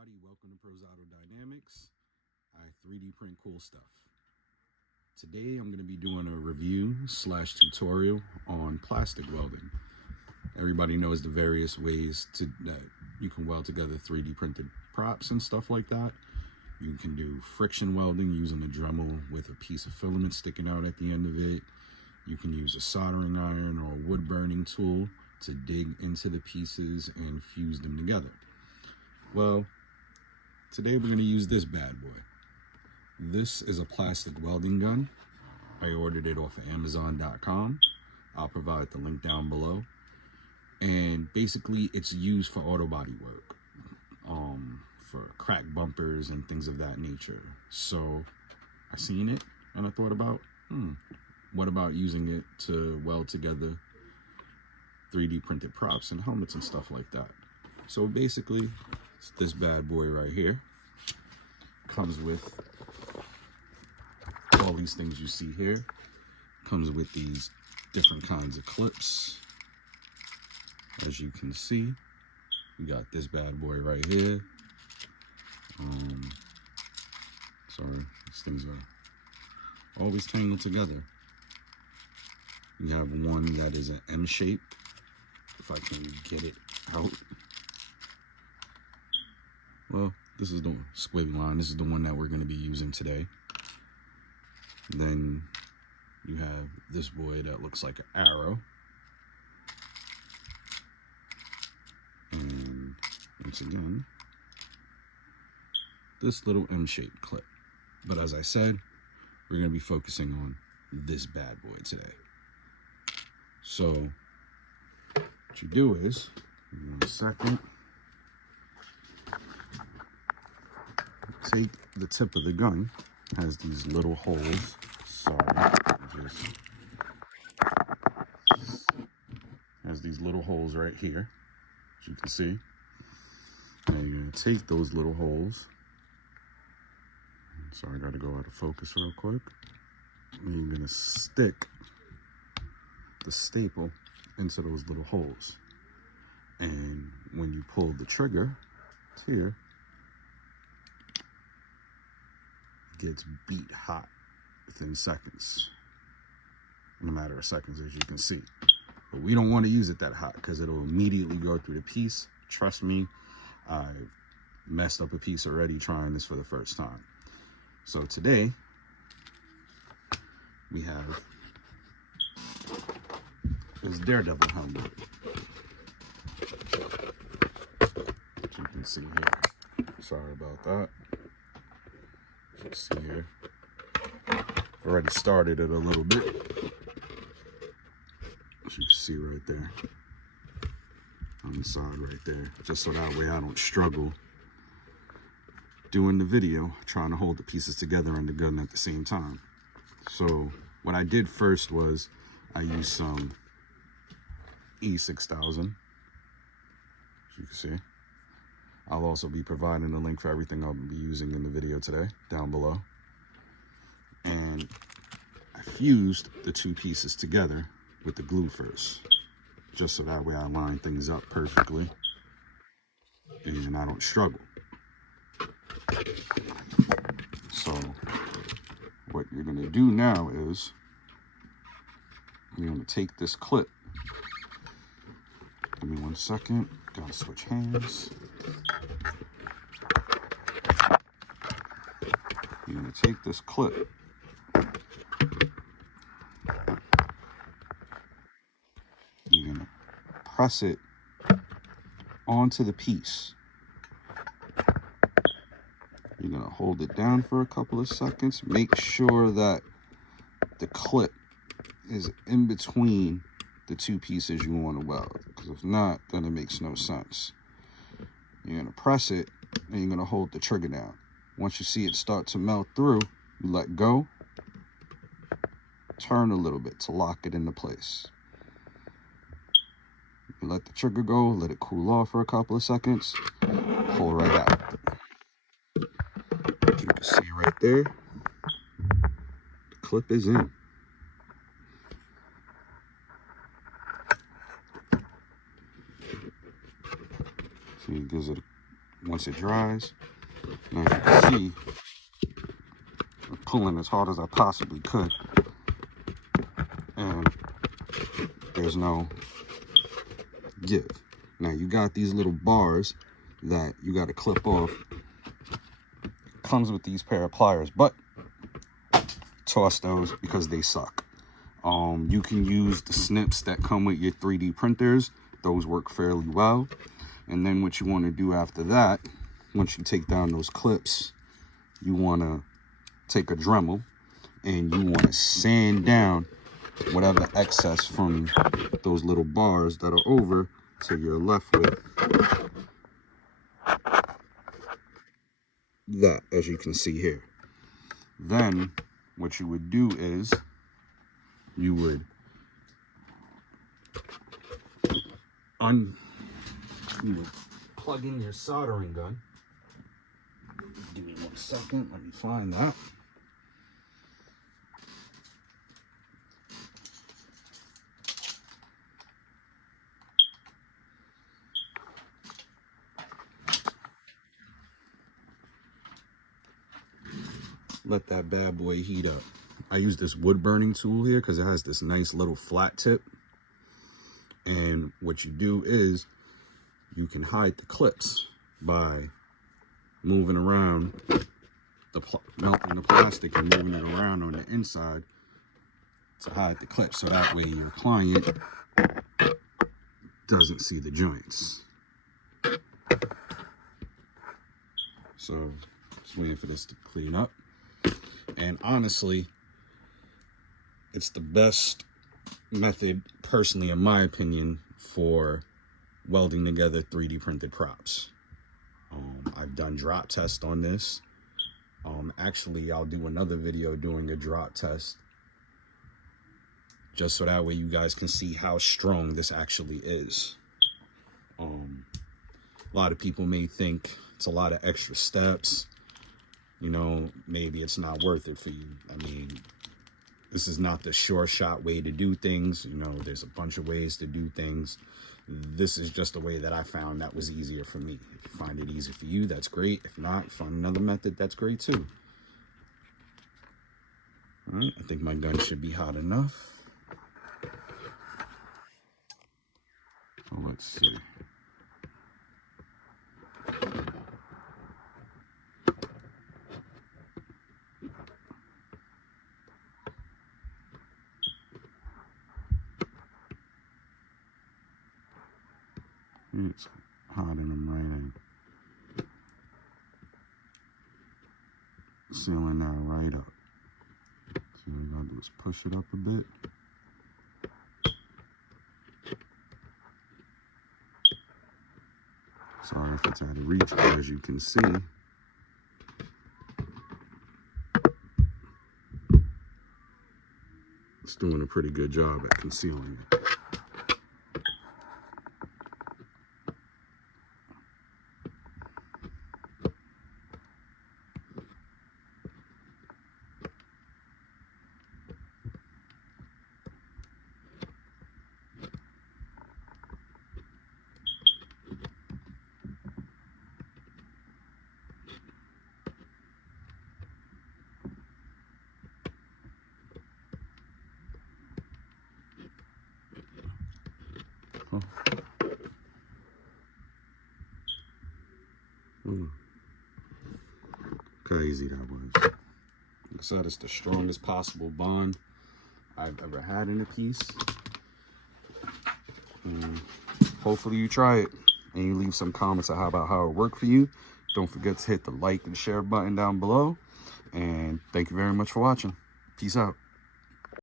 everybody. Welcome to Prosado Dynamics. I 3D print cool stuff. Today I'm going to be doing a review slash tutorial on plastic welding. Everybody knows the various ways that you can weld together 3D printed props and stuff like that. You can do friction welding using a Dremel with a piece of filament sticking out at the end of it. You can use a soldering iron or a wood burning tool to dig into the pieces and fuse them together. Well, today we're going to use this bad boy. This is a plastic welding gun. I ordered it off of Amazon.com. I'll provide the link down below. And basically it's used for auto body work, for crack bumpers and things of that nature. So I seen it and I thought about, what about using it to weld together 3D printed props and helmets and stuff like that. So basically, it's this bad boy right here. Comes with all these things you see here. Comes with these different kinds of clips. As you can see, we got this bad boy right here. Sorry, these things are always tangled together. You have one that is an M shape, if I can get it out. Well, this is the squig line. This is the one that we're going to be using today. Then you have this boy that looks like an arrow. And once again, this little M-shaped clip. But as I said, we're going to be focusing on this bad boy today. So what you do is, in 1 second, take the tip of the gun, has these little holes. Has these little holes right here, as you can see. And you're gonna take those little holes. Sorry, I gotta go out of focus real quick. And you're gonna stick the staple into those little holes. And when you pull the trigger, it's here, it gets beat hot within seconds. In a matter of seconds, as you can see. But we don't want to use it that hot because it'll immediately go through the piece. Trust me, I've messed up a piece already trying this for the first time. So today, we have this Daredevil helmet, which you can see here. Sorry about that. As you can see here, I've already started it a little bit. As you can see right there, on the side right there, just so that way I don't struggle doing the video, trying to hold the pieces together and the gun at the same time. So what I did first was I used some E6000, as you can see. I'll also be providing a link for everything I'll be using in the video today down below. And I fused the two pieces together with the glue first, just so that way I line things up perfectly and I don't struggle. So what you're going to do now is you're going to take this clip. Give me 1 second. Gotta switch hands. You're going to take this clip. You're going to press it onto the piece. You're going to hold it down for a couple of seconds. Make sure that the clip is in between the two pieces you want to weld, because if not, then it makes no sense. You're going to press it and you're going to hold the trigger down. Once you see it start to melt through, you let go, turn a little bit to lock it into place. You let the trigger go, let it cool off for a couple of seconds, pull right out. You can see right there, the clip is in. See, it gives it a once it dries. And as you can see, I'm pulling as hard as I possibly could. And there's no give. Now you got these little bars that you got to clip off. Comes with these pair of pliers, but toss those because they suck. You can use the snips that come with your 3D printers. Those work fairly well. And then what you want to do after that, once you take down those clips, you want to take a Dremel and you want to sand down whatever excess from those little bars that are over, so you're left with that, as you can see here. Then what you would do is you would plug in your soldering gun. Give me 1 second, let me find that. Let that bad boy heat up. I use this wood burning tool here because it has this nice little flat tip. And what you do is you can hide the clips by moving around, melting the plastic and moving it around on the inside to hide the clips. So that way your client doesn't see the joints. So just waiting for this to clean up. And honestly, it's the best method, personally, in my opinion, for welding together 3D printed props. I've done drop tests on this. Actually, I'll do another video doing a drop test, just so that way you guys can see how strong this actually is. A lot of people may think it's a lot of extra steps. You know, maybe it's not worth it for you. I mean, this is not the sure shot way to do things. You know, there's a bunch of ways to do things. This is just a way that I found that was easier for me. If you find it easy for you, that's great. If not, find another method, that's great too. All right, I think my gun should be hot enough. So let's see. It's hotting them right in. Sealing that right up. So all you gotta do is push it up a bit. Sorry if it's out of reach, but as you can see, it's doing a pretty good job at concealing it. Oh. Look how easy that was. Like I said, it's the strongest possible bond I've ever had in a piece. And hopefully you try it and you leave some comments about how it worked for you. Don't forget to hit the like and share button down below. And thank you very much for watching. Peace out.